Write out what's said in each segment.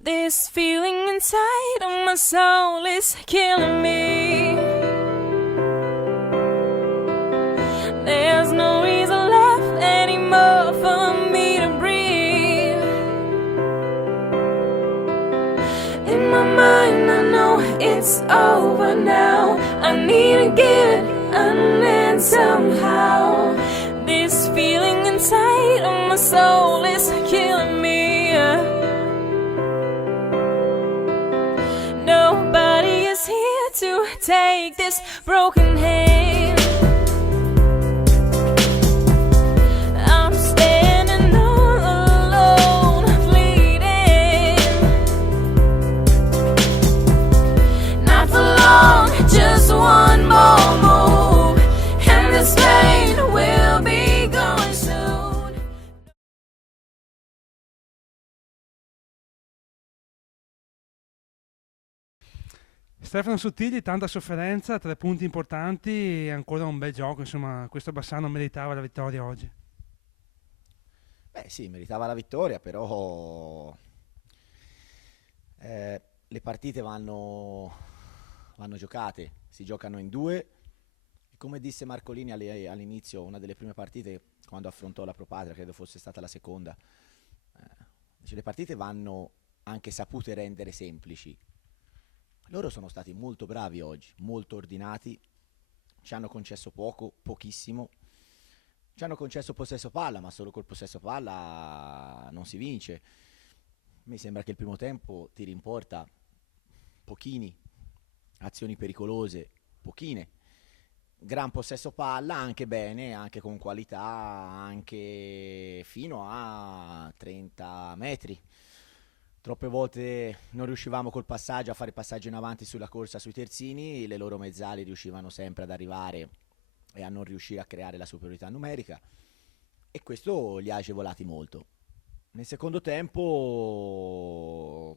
This feeling inside of my soul is killing me. There's no reason left anymore for me to breathe. In my mind I know it's over now. I need to get an end somehow. This feeling inside of my soul is killing me. Nobody is here to take this broken hand. I'm standing all alone, bleeding. Not for long, just one more move, and this pain will be gone soon. Stefano Sottili, tanta sofferenza, 3 punti importanti e ancora un bel gioco, insomma, questo Bassano meritava la vittoria oggi. Beh sì, meritava la vittoria, però le partite vanno giocate, si giocano in due. E come disse Marcolini all'inizio, una delle prime partite, quando affrontò la Pro Patria, credo fosse stata la seconda, dice, le partite vanno anche sapute rendere semplici. Loro sono stati molto bravi oggi, molto ordinati, ci hanno concesso poco, pochissimo, ci hanno concesso possesso palla, ma solo col possesso palla non si vince. Mi sembra che il primo tempo tiri in porta pochini, azioni pericolose, pochine. Gran possesso palla, anche bene, anche con qualità, anche fino a 30 metri. Troppe volte non riuscivamo col passaggio a fare passaggio in avanti sulla corsa sui terzini, le loro mezzali riuscivano sempre ad arrivare e a non riuscire a creare la superiorità numerica, e questo li ha agevolati molto. Nel secondo tempo,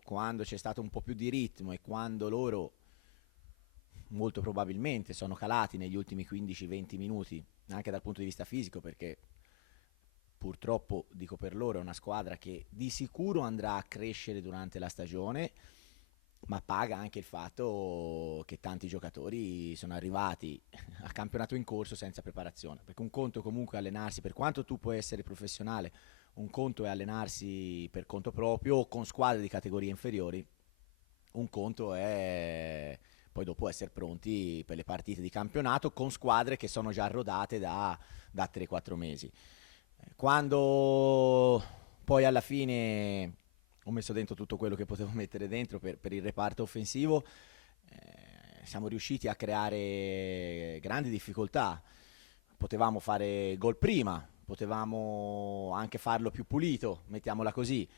quando c'è stato un po' più di ritmo e quando loro molto probabilmente sono calati negli ultimi 15-20 minuti, anche dal punto di vista fisico, perché purtroppo, dico per loro, è una squadra che di sicuro andrà a crescere durante la stagione, ma paga anche il fatto che tanti giocatori sono arrivati a campionato in corso senza preparazione, perché un conto comunque è allenarsi, per quanto tu puoi essere professionale, un conto è allenarsi per conto proprio o con squadre di categorie inferiori, un conto è poi dopo essere pronti per le partite di campionato con squadre che sono già rodate da 3-4 mesi. Quando poi alla fine ho messo dentro tutto quello che potevo mettere dentro per il reparto offensivo, siamo riusciti a creare grandi difficoltà. Potevamo fare gol prima, potevamo anche farlo più pulito, mettiamola così.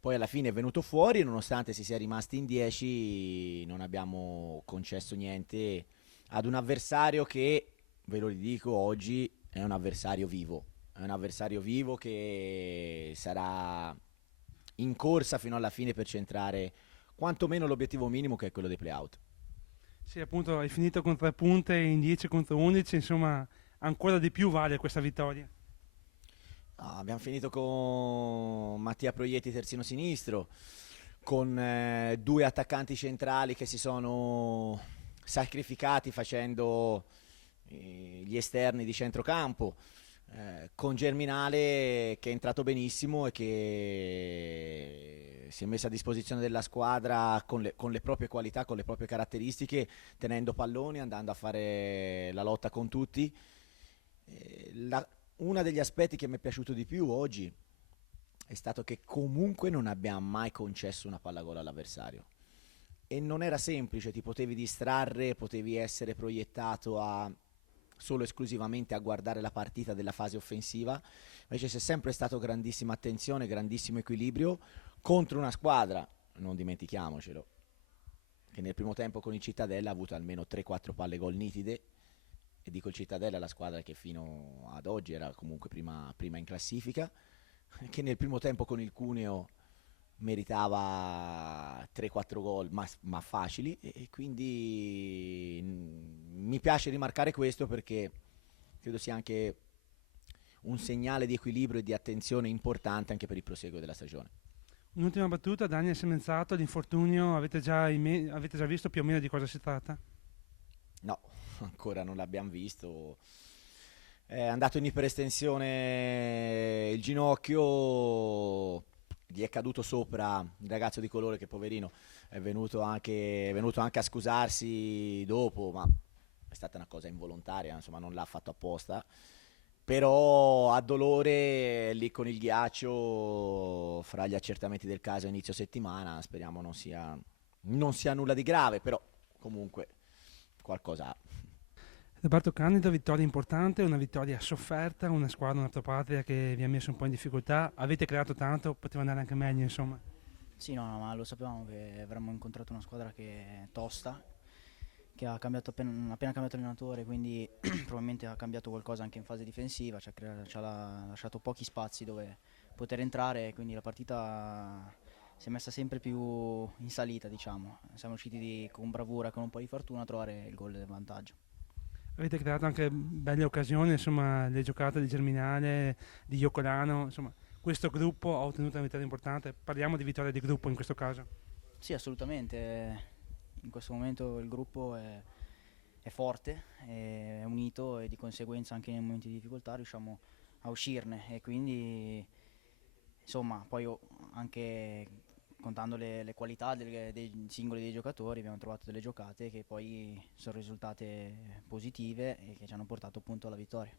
Poi alla fine è venuto fuori, nonostante si sia rimasti in 10, non abbiamo concesso niente ad un avversario che, ve lo ridico, oggi è un avversario vivo. È un avversario vivo che sarà in corsa fino alla fine per centrare quantomeno l'obiettivo minimo, che è quello dei play-out. Sì, appunto, hai finito con 3 punte in 10 contro 11, insomma, ancora di più vale questa vittoria. No, abbiamo finito con Mattia Proietti terzino sinistro, con 2 attaccanti centrali che si sono sacrificati facendo gli esterni di centrocampo, con Germinale che è entrato benissimo e che si è messo a disposizione della squadra con le proprie qualità, con le proprie caratteristiche, tenendo palloni, andando a fare la lotta con tutti. Uno degli aspetti che mi è piaciuto di più oggi è stato che comunque non abbiamo mai concesso una palla gol all'avversario. E non era semplice, ti potevi distrarre, potevi essere proiettato solo esclusivamente a guardare la partita della fase offensiva, invece c'è sempre stato grandissima attenzione, grandissimo equilibrio contro una squadra, non dimentichiamocelo, che nel primo tempo con il Cittadella ha avuto almeno 3-4 palle gol nitide, e dico il Cittadella, la squadra che fino ad oggi era comunque prima in classifica, che nel primo tempo con il Cuneo meritava 3-4 gol ma facili, e quindi mi piace rimarcare questo perché credo sia anche un segnale di equilibrio e di attenzione importante anche per il proseguo della stagione. Un'ultima battuta, Daniel Semenzato, l'infortunio, avete già visto più o meno di cosa si tratta? No, ancora non l'abbiamo visto. È andato in iperestensione il ginocchio, gli è caduto sopra il ragazzo di colore che poverino è venuto anche a scusarsi dopo, ma è stata una cosa involontaria, insomma non l'ha fatto apposta. Però ha dolore lì con il ghiaccio, fra gli accertamenti del caso a inizio settimana, speriamo non sia nulla di grave, però comunque qualcosa ha. Roberto Candido, vittoria importante, una vittoria sofferta, una squadra, una tua patria che vi ha messo un po' in difficoltà. Avete creato tanto, poteva andare anche meglio, insomma. Sì, no, ma lo sapevamo che avremmo incontrato una squadra che è tosta, che ha cambiato appena cambiato allenatore, quindi probabilmente ha cambiato qualcosa anche in fase difensiva, ci ha lasciato pochi spazi dove poter entrare, quindi la partita si è messa sempre più in salita, diciamo. Siamo riusciti con bravura e con un po' di fortuna a trovare il gol del vantaggio. Avete creato anche belle occasioni, insomma, le giocate di Germinale, di Iocolano, insomma, questo gruppo ha ottenuto una vittoria importante. Parliamo di vittoria di gruppo in questo caso. Sì, assolutamente. In questo momento il gruppo è forte, è unito e di conseguenza anche nei momenti di difficoltà riusciamo a uscirne e quindi insomma poi anche contando le qualità dei singoli dei giocatori abbiamo trovato delle giocate che poi sono risultate positive e che ci hanno portato appunto alla vittoria.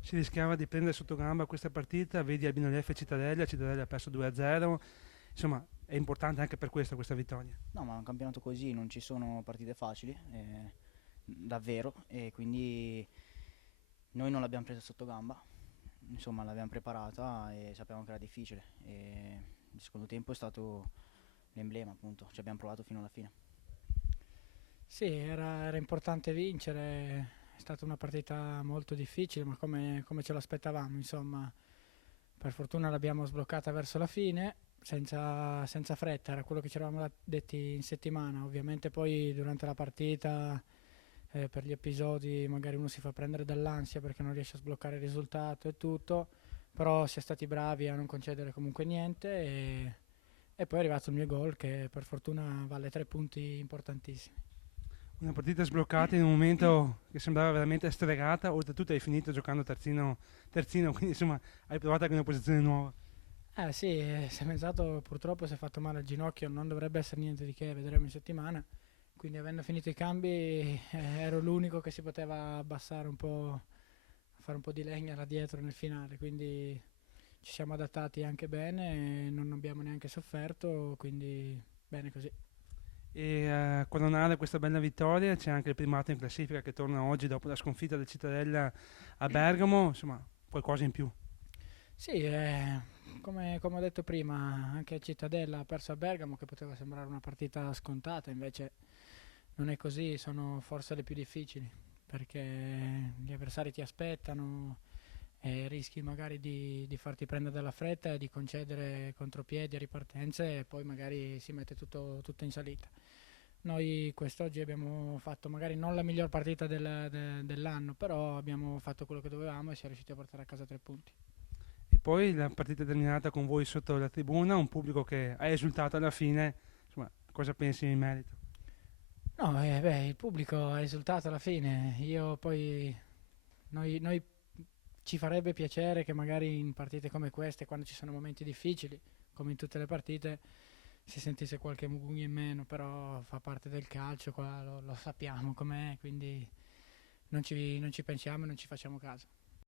Si rischiava di prendere sotto gamba questa partita, vedi Albino Leffe e Cittadella ha perso 2-0, insomma è importante anche per questo questa vittoria. No, ma un campionato così non ci sono partite facili, davvero, e quindi noi non l'abbiamo presa sotto gamba, insomma l'abbiamo preparata e sapevamo che era difficile e il secondo tempo è stato l'emblema appunto, ci abbiamo provato fino alla fine. Sì, era importante vincere, è stata una partita molto difficile, ma come ce l'aspettavamo, insomma, per fortuna l'abbiamo sbloccata verso la fine, senza fretta, era quello che ci eravamo detti in settimana. Ovviamente poi durante la partita, per gli episodi, magari uno si fa prendere dall'ansia perché non riesce a sbloccare il risultato e tutto, però si è stati bravi a non concedere comunque niente e poi è arrivato il mio gol che per fortuna vale 3 punti importantissimi. Una partita sbloccata in un momento che sembrava veramente stregata, oltretutto hai finito giocando terzino, quindi insomma hai provato anche una posizione nuova. Sì, Semenzato purtroppo si è fatto male al ginocchio, non dovrebbe essere niente di che, vedremo in settimana. Quindi avendo finito i cambi ero l'unico che si poteva abbassare un po', fare un po' di legna là dietro nel finale, quindi ci siamo adattati anche bene, non abbiamo neanche sofferto, quindi bene così. E a coronare questa bella vittoria c'è anche il primato in classifica che torna oggi dopo la sconfitta del Cittadella a Bergamo, insomma qualcosa in più. Sì, come ho detto prima, anche Cittadella ha perso a Bergamo, che poteva sembrare una partita scontata, invece non è così, sono forse le più difficili, perché gli avversari ti aspettano e rischi magari di farti prendere dalla fretta e di concedere contropiedi a ripartenze e poi magari si mette tutto in salita. Noi quest'oggi abbiamo fatto magari non la miglior partita dell'anno, però abbiamo fatto quello che dovevamo e siamo riusciti a portare a casa 3 punti. E poi la partita è terminata con voi sotto la tribuna, un pubblico che ha esultato alla fine, insomma cosa pensi in merito? No, il pubblico ha esultato alla fine, noi ci farebbe piacere che magari in partite come queste, quando ci sono momenti difficili, come in tutte le partite, si sentisse qualche mugugno in meno, però fa parte del calcio, qua lo sappiamo com'è, quindi non ci pensiamo e non ci facciamo caso.